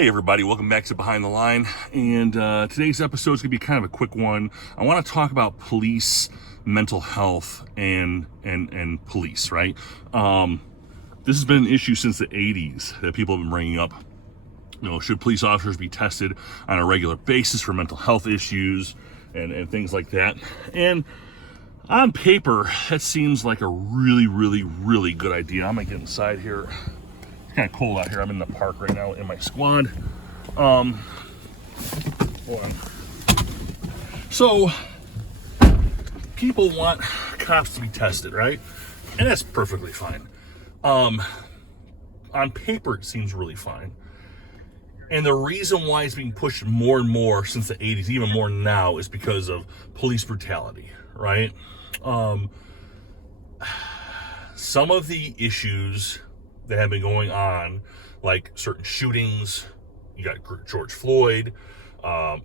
Hey everybody, welcome back to Behind the Line, and today's episode is going to be kind of a quick one. I want to talk about police mental health and police, right? This has been an issue since the 80s that people have been bringing up. You know, should police officers be tested on a regular basis for mental health issues and things like that? And on paper, that seems like a really good idea. I'm going to get inside here. It's kind of cold out here. I'm in the park right now in my squad. Hold on. So, people want cops to be tested, right? And that's perfectly fine. On paper, it seems really fine. And the reason why it's being pushed more and more since the 80s, even more now, is because of police brutality, right? Some of the issues that have been going on, like certain shootings, you got George Floyd, what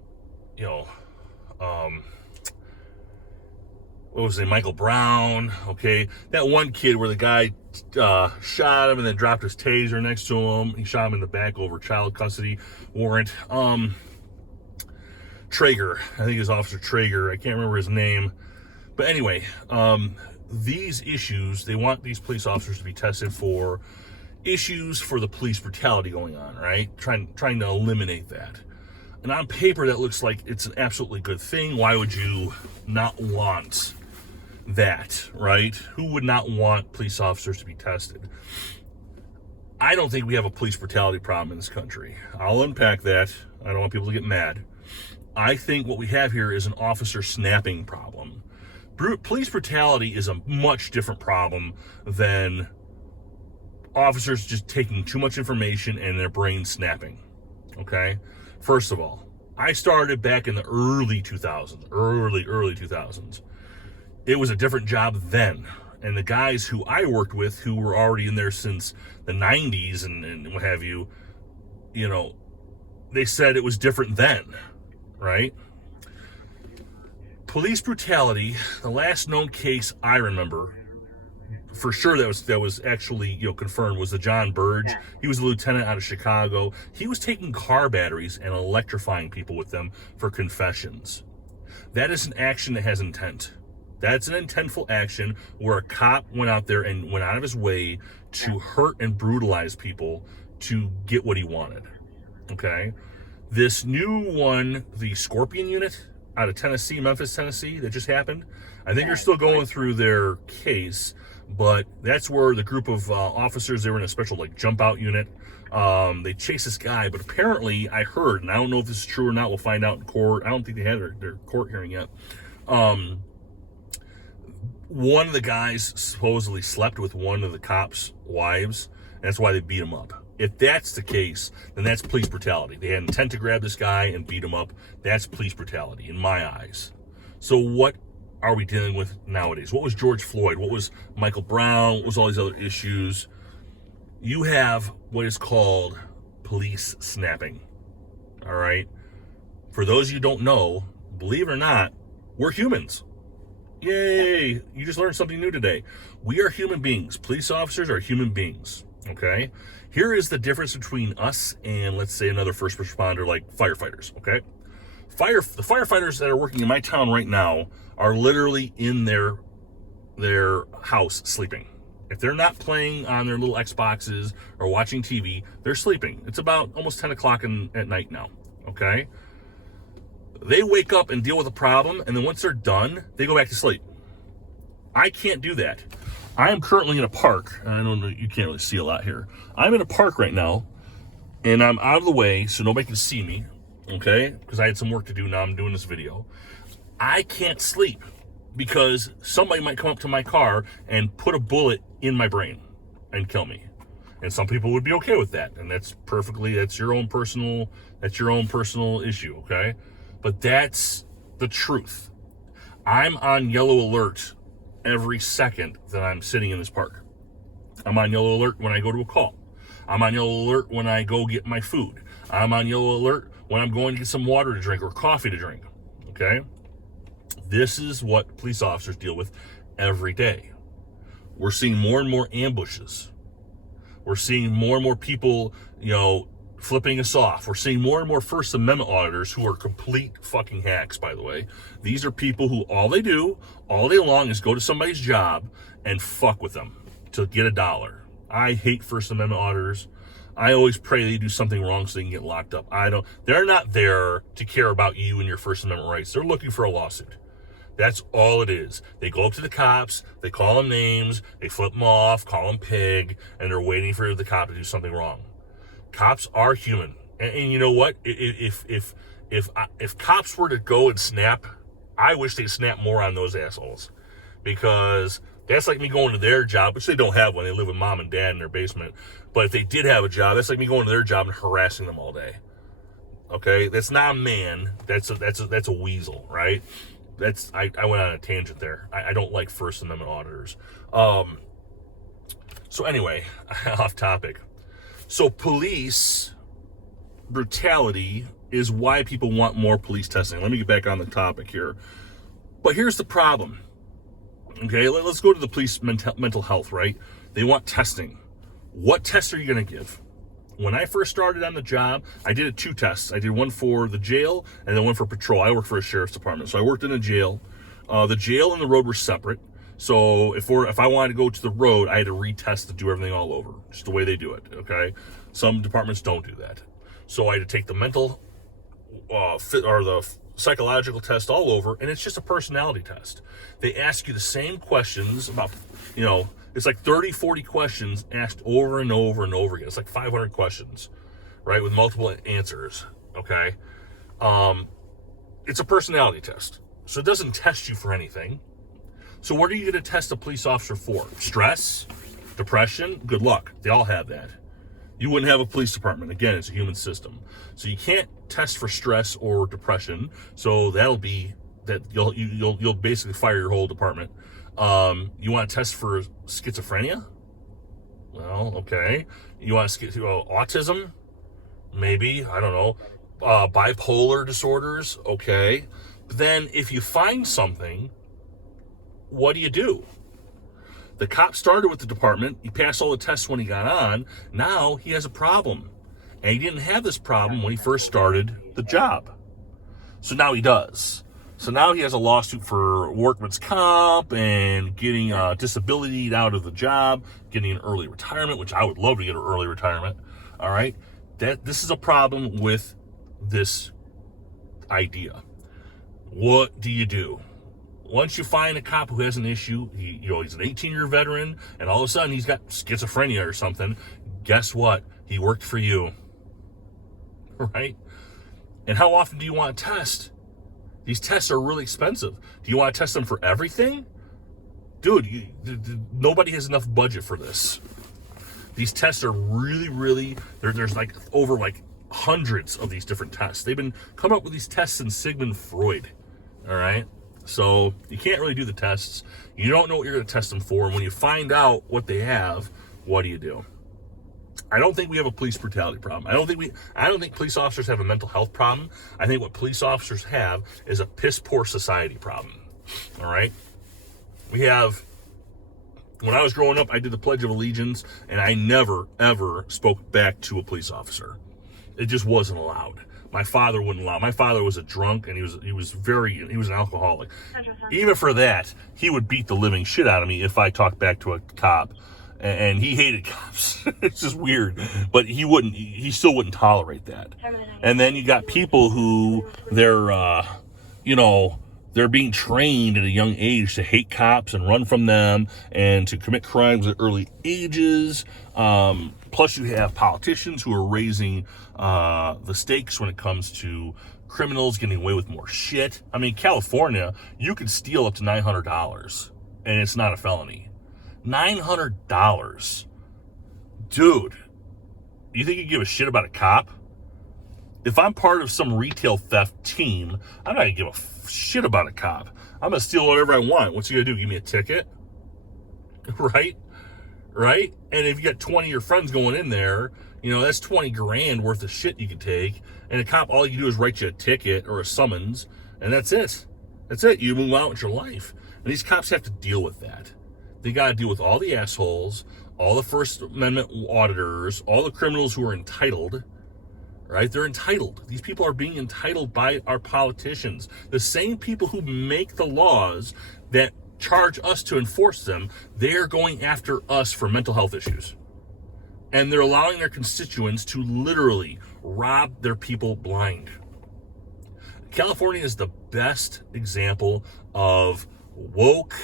was his name, Michael Brown, okay? That one kid where the guy shot him and then dropped his taser next to him. He shot him in the back over child custody warrant. Traeger, I think it was Officer Traeger, I can't remember his name. But anyway, these issues, they want these police officers to be tested for issues for the police brutality going on, right? Trying to eliminate that. And on paper, that looks like it's an absolutely good thing. Why would you not want that, right? Who would not want police officers to be tested? I don't think we have a police brutality problem in this country. I'll unpack that. I don't want people to get mad. I think what we have here is an officer snapping problem. Police brutality is a much different problem than officers just taking too much information and their brain snapping, okay? First of all, I started back in the early 2000s. It was a different job then. And the guys who I worked with, who were already in there since the 90s and what have you, you know, they said it was different then, right? Police brutality, the last known case I remember, for sure that was actually, you know, confirmed, was the John Burge. He was a lieutenant out of Chicago. He was taking car batteries and electrifying people with them for confessions. That is an action that has intent. That's an intentful action where a cop went out there and went out of his way to hurt and brutalize people to get what he wanted, okay? This new one, the Scorpion unit out of Tennessee, Memphis, Tennessee, that just happened, I think they're still going through their case, but that's where the group of officers, they were in a special like jump out unit. They chased this guy, but apparently I heard, and I don't know if this is true or not, we'll find out in court. I don't think they had their court hearing yet. One of the guys supposedly slept with one of the cops' wives, and that's why they beat him up. If that's the case, then that's police brutality. They had intent to grab this guy and beat him up. That's police brutality in my eyes. So what are we dealing with nowadays? What was George Floyd? What was Michael Brown? What was all these other issues? You have what is called police snapping, all right? For those of you who don't know, believe it or not, we're humans. Yay, you just learned something new today. We are human beings. Police officers are human beings, okay? Here is the difference between us and, let's say, another first responder like firefighters, okay? The firefighters that are working in my town right now are literally in their house sleeping. If they're not playing on their little Xboxes or watching TV, they're sleeping. It's about almost 10 o'clock at night now, okay? They wake up and deal with a problem, and then once they're done, they go back to sleep. I can't do that. I am currently in a park. I don't know, you can't really see a lot here. I'm in a park right now, and I'm out of the way so nobody can see me, okay? Because I had some work to do, now I'm doing this video. I can't sleep because somebody might come up to my car and put a bullet in my brain and kill me. And some people would be okay with that, and that's your own personal issue, okay? But that's the truth. I'm on yellow alert every second that I'm sitting in this park. I'm on yellow alert when I go to a call. I'm on yellow alert when I go get my food. I'm on yellow alert when I'm going to get some water to drink or coffee to drink, okay? This is what police officers deal with every day. We're seeing more and more ambushes. We're seeing more and more people, flipping us off. We're seeing more and more First Amendment auditors who are complete fucking hacks, by the way. These are people who all they do all day long is go to somebody's job and fuck with them to get $1. I hate First Amendment auditors. I always pray they do something wrong so they can get locked up. They're not there to care about you and your First Amendment rights. They're looking for a lawsuit. That's all it is. They go up to the cops, they call them names, they flip them off, call them pig, and they're waiting for the cop to do something wrong. Cops are human. And you know what? If cops were to go and snap, I wish they'd snap more on those assholes. Because that's like me going to their job, which they don't have one. They live with mom and dad in their basement. But if they did have a job, that's like me going to their job and harassing them all day. Okay? That's not a man. That's a weasel, right? I went on a tangent there. I don't like First Amendment auditors. So anyway, off topic. So police brutality is why people want more police testing. Let me get back on the topic here. But here's the problem. Okay, let's go to the police mental health, right? They want testing. What tests are you going to give? When I first started on the job, I did 2 tests. I did one for the jail and then one for patrol. I worked for a sheriff's department, so I worked in a jail. The jail and the road were separate. So if I wanted to go to the road, I had to retest to do everything all over. Just the way they do it, okay? Some departments don't do that. So I had to take the mental the psychological test all over, and it's just a personality test. They ask you the same questions about, it's like 30, 40 questions asked over and over and over again. It's like 500 questions, right, with multiple answers, okay? It's a personality test. So it doesn't test you for anything. So what are you going to test a police officer for? Stress? Depression? Good luck. They all have that. You wouldn't have a police department. Again, it's a human system. So you can't test for stress or depression. So that'll be that you'll basically fire your whole department. You want to test for schizophrenia? Well, okay. You want to autism? Maybe. I don't know. Bipolar disorders? Okay. But then if you find something, what do? The cop started with the department. He passed all the tests when he got on. Now he has a problem. And he didn't have this problem when he first started the job. So now he does. So now he has a lawsuit for workman's comp and getting disability out of the job, getting an early retirement, which I would love to get an early retirement. All right. This is a problem with this idea. What do? Once you find a cop who has an issue, he's an 18-year veteran, and all of a sudden he's got schizophrenia or something, guess what? He worked for you, right? And how often do you want to test? These tests are really expensive. Do you want to test them for everything? Dude, nobody has enough budget for this. These tests are really, there's like over like hundreds of these different tests. They've been coming up with these tests since Sigmund Freud, all right? So you can't really do the tests. You don't know what you're going to test them for. And when you find out what they have, what do? I don't think we have a police brutality problem. I don't think police officers have a mental health problem. I think what police officers have is a piss poor society problem. All right? When I was growing up, I did the Pledge of Allegiance, and I never, ever spoke back to a police officer. It just wasn't allowed. My father wouldn't allow. My father was a drunk, and he was an alcoholic. Even for that, he would beat the living shit out of me if I talked back to a cop. And he hated cops. It's just weird. But he still wouldn't tolerate that. And then you got people who they're being trained at a young age to hate cops and run from them and to commit crimes at early ages. Plus, you have politicians who are raising the stakes when it comes to criminals getting away with more shit. I mean, California, you could steal up to $900, and it's not a felony. $900. Dude, you think you give a shit about a cop? If I'm part of some retail theft team, I'm not going to give a shit about a cop. I'm going to steal whatever I want. What's he going to do? Give me a ticket? Right? And if you got 20 of your friends going in there, that's 20 grand worth of shit you could take. And a cop, all you do is write you a ticket or a summons, and that's it. You move out with your life. And these cops have to deal with that. They got to deal with all the assholes, all the First Amendment auditors, all the criminals who are entitled, right? They're entitled. These people are being entitled by our politicians. The same people who make the laws that charge us to enforce them, they're going after us for mental health issues. And they're allowing their constituents to literally rob their people blind. California is the best example of woke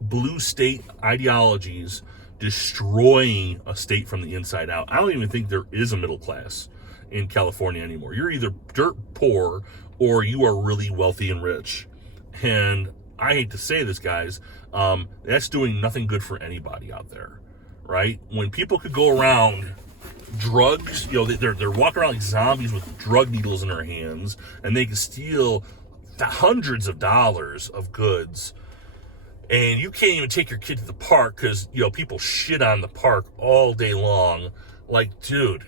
blue state ideologies destroying a state from the inside out. I don't even think there is a middle class in California anymore. You're either dirt poor or you are really wealthy and rich. And I hate to say this, guys, that's doing nothing good for anybody out there, right? When people could go around drugs, they're walking around like zombies with drug needles in their hands, and they can steal hundreds of dollars of goods, and you can't even take your kid to the park because people shit on the park all day long. Like, dude.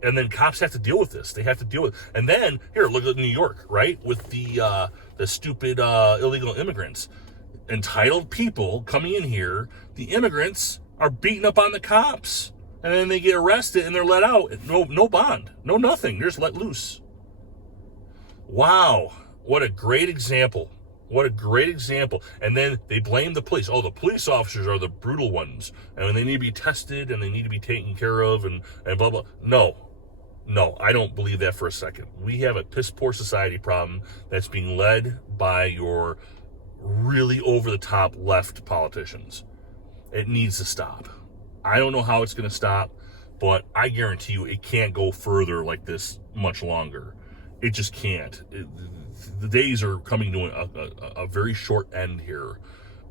And then cops have to deal with this. They have to deal with, and then here, look at New York, right? With the stupid illegal immigrants, entitled people coming in here. The immigrants are beating up on the cops, and then they get arrested and they're let out. No bond, no nothing. They're just let loose. Wow, what a great example. What a great example. And then they blame the police. Oh, the police officers are the brutal ones, and they need to be tested and they need to be taken care of and blah, blah. No, I don't believe that for a second. We have a piss poor society problem that's being led by your really over-the-top left politicians. It needs to stop. I don't know how it's going to stop, but I guarantee you it can't go further like this much longer. It just can't. The days are coming to a very short end here.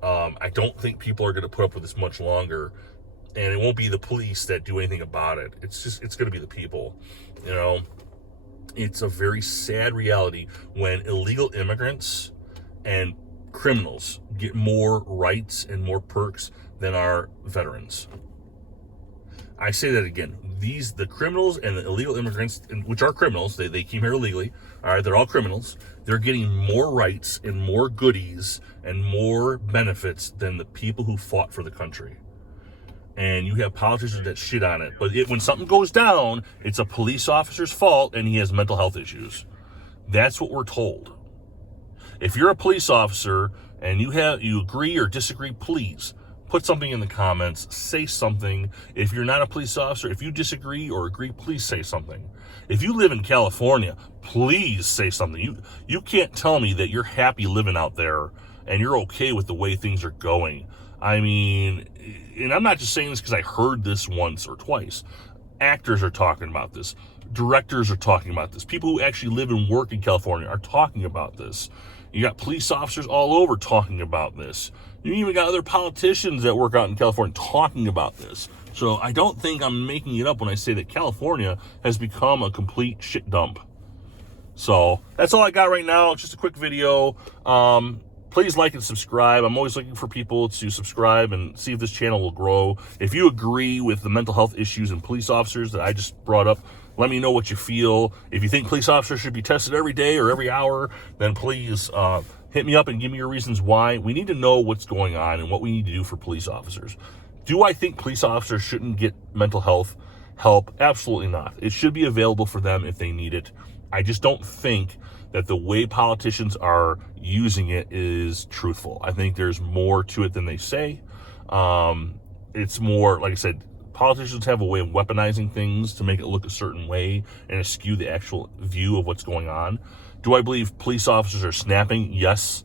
I don't think people are going to put up with this much longer, and it won't be the police that do anything about it. It's going to be the people. It's a very sad reality when illegal immigrants and criminals get more rights and more perks than our veterans. I say that again. The criminals and the illegal immigrants, which are criminals, they came here illegally, all right, they're all criminals. They're getting more rights and more goodies and more benefits than the people who fought for the country. And you have politicians that shit on it. But when something goes down, it's a police officer's fault and he has mental health issues. That's what we're told. If you're a police officer and you agree or disagree, please put something in the comments, say something. If you're not a police officer, if you disagree or agree, please say something. If you live in California, please say something. You can't tell me that you're happy living out there and you're okay with the way things are going. I mean, and I'm not just saying this because I heard this once or twice. Actors are talking about this. Directors are talking about this. People who actually live and work in California are talking about this. You got police officers all over talking about this. You even got other politicians that work out in California talking about this. So I don't think I'm making it up when I say that California has become a complete shit dump. So that's all I got right now. Just a quick video. Please like and subscribe. I'm always looking for people to subscribe and see if this channel will grow. If you agree with the mental health issues and police officers that I just brought up, let me know what you feel. If you think police officers should be tested every day or every hour, then please hit me up and give me your reasons why. We need to know what's going on and what we need to do for police officers. Do I think police officers shouldn't get mental health help? Absolutely not. It should be available for them if they need it. I just don't think that the way politicians are using it is truthful. I think there's more to it than they say. It's more, like I said, politicians have a way of weaponizing things to make it look a certain way and skew the actual view of what's going on. Do I believe police officers are snapping? Yes.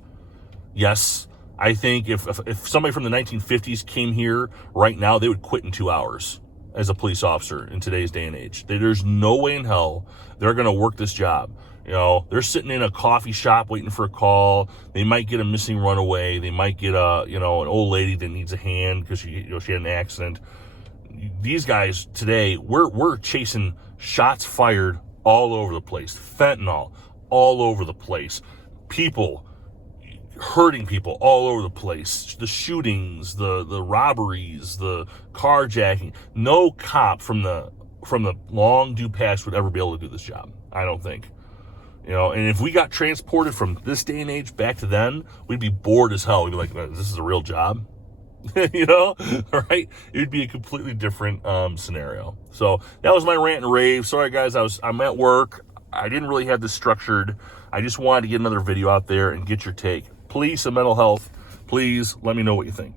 I think if somebody from the 1950s came here right now, they would quit in 2 hours as a police officer in today's day and age. There's no way in hell they're going to work this job. They're sitting in a coffee shop waiting for a call. They might get a missing runaway. They might get an old lady that needs a hand because she had an accident. These guys today, we're chasing shots fired all over the place, fentanyl all over the place, people hurting people all over the place, the shootings, the robberies, the carjacking. No cop from the long due past would ever be able to do this job. I don't think. And if we got transported from this day and age back to then, we'd be bored as hell. We'd be like, this is a real job. You know, right? It would be a completely different scenario. So that was my rant and rave. Sorry, guys, I'm at work. I didn't really have this structured. I just wanted to get another video out there and get your take. Police and mental health, please let me know what you think.